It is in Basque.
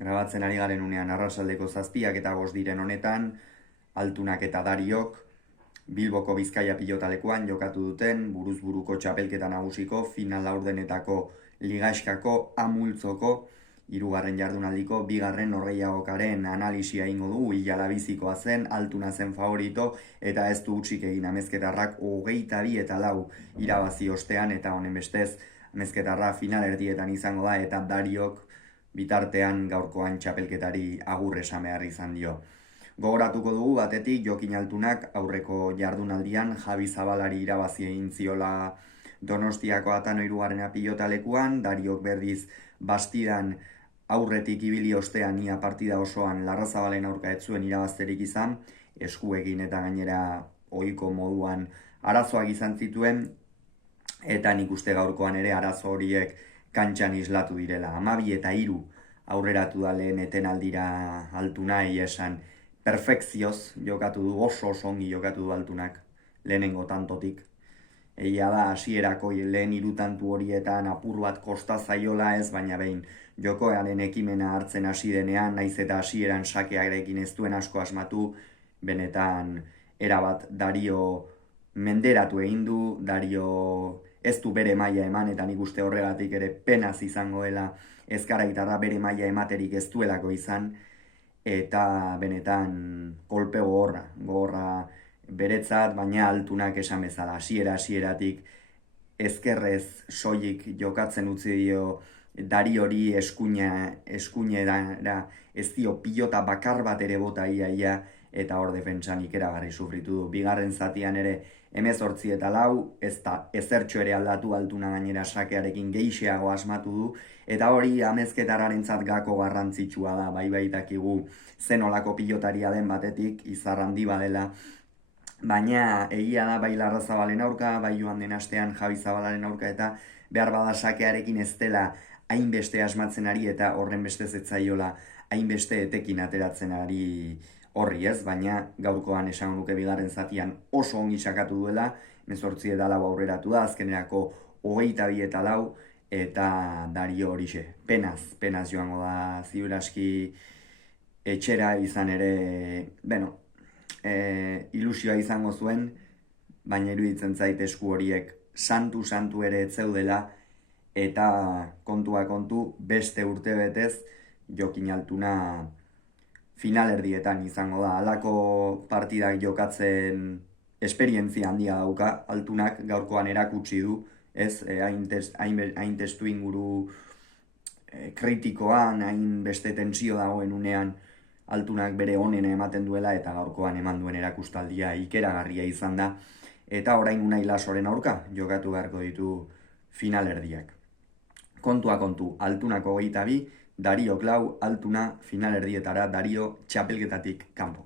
Grabatzen ari garen unean arratsaldeko 7:05 diren honetan, Altunak eta Dariok Bilboko Bizkaia pilotalekuan jokatu duten buruz buruko txapelketa nagusiko final laurdenetako ligaxkako amultzoko hirugarren jardunaldiko bigarren norgehiagokaren analisia egingo dugu. Ilalabizikoa zen, Altuna zen favorito eta ez du hutsik egin amezketarrak 22-4 irabazi ostean, eta honen bestez amezketarra final erdietan izango da eta Dariok bitartean gaurkoan txapelketari agur esan behar izan dio. Gogoratuko dugu batetik Jokin Altunak aurreko jardunaldian Javi Zabalari irabazi egin ziola Donostiako Atano hirugarrena pilotalekuan, Dariok berriz Bastidan aurretik ibili ostean ia partida osoan Larrazabalen aurka ez zuen irabazterik izan, eskuekin eta gainera ohiko moduan arazoak izan zituen, eta nik uste gaurkoan ere arazo horiek kantxan islatu direla. 12-3 aurreratu da lehen etenaldira Altuna, esan perfekzioz jokatu du, oso ongi jokatu du Altunak lehenengo tantotik. Egia da hasierako lehen 3 tantu horietan apur bat kosta zaiola ez, baina behin jokoaren ekimena hartzen hasi denean, naiz eta hasieran sakearekin ez duen asko asmatu, benetan erabat Dario menderatu egin du. Dario ez du bere maila eman, eta nik uste horregatik ere penaz izango dela ezkaraitarra bere maila ematerik ez duelako izan, eta benetan kolpe gogorra beretzat, baina Altunak esan bezala hasieratik ezkerrez soilik jokatzen utzi dio Dariori, eskuinera ez dio pilota bakar bat ere bota ia, eta hor defentsan ikeragarri sufritu du. Bigarren zatian ere 18-4, ez da ezertxo ere aldatu, Altuna gainera sakearekin gehixeago asmatu du, eta hori amezketararentzat gako garrantzitsua da, baitakigu zen olako pilotaria den batetik, izar handi badela, baina egia da bai Larrazabalen aurka, bai joan den astean Javi Zabalaren aurka, eta behar bada sakearekin ez dela hainbeste asmatzen ari, eta horren beste zetzaiola hainbeste etekin ateratzen ari horri ez, baina gaurkoan esan nuke bigarren zatian oso ongi sakatu duela, 18-4 aurreratu da, azkenerako 22-4, eta Dario horixe, penaz joango da ziuraski etxera, izan ere, ilusioa izango zuen, baina iruditzen zait esku horiek santu ere ez zeudela, eta kontua kontu beste urtebetez Jokin Altuna final erdietan izango da. Halako partidak jokatzen esperientzia handia dauka Altunak, gaurkoan erakutsi du, ez, hain testu inguru kritikoan, hain beste tensio dagoen unean Altunak bere onena ematen duela, eta gaurkoan eman duen erakustaldia ikeragarria izan da, eta orain Unai Lasoren aurka jokatu beharko ditu final erdiak. Kontua kontu, Altunako 22, Dario 4, Altuna final erdietara, Dario txapelketatik kanpo.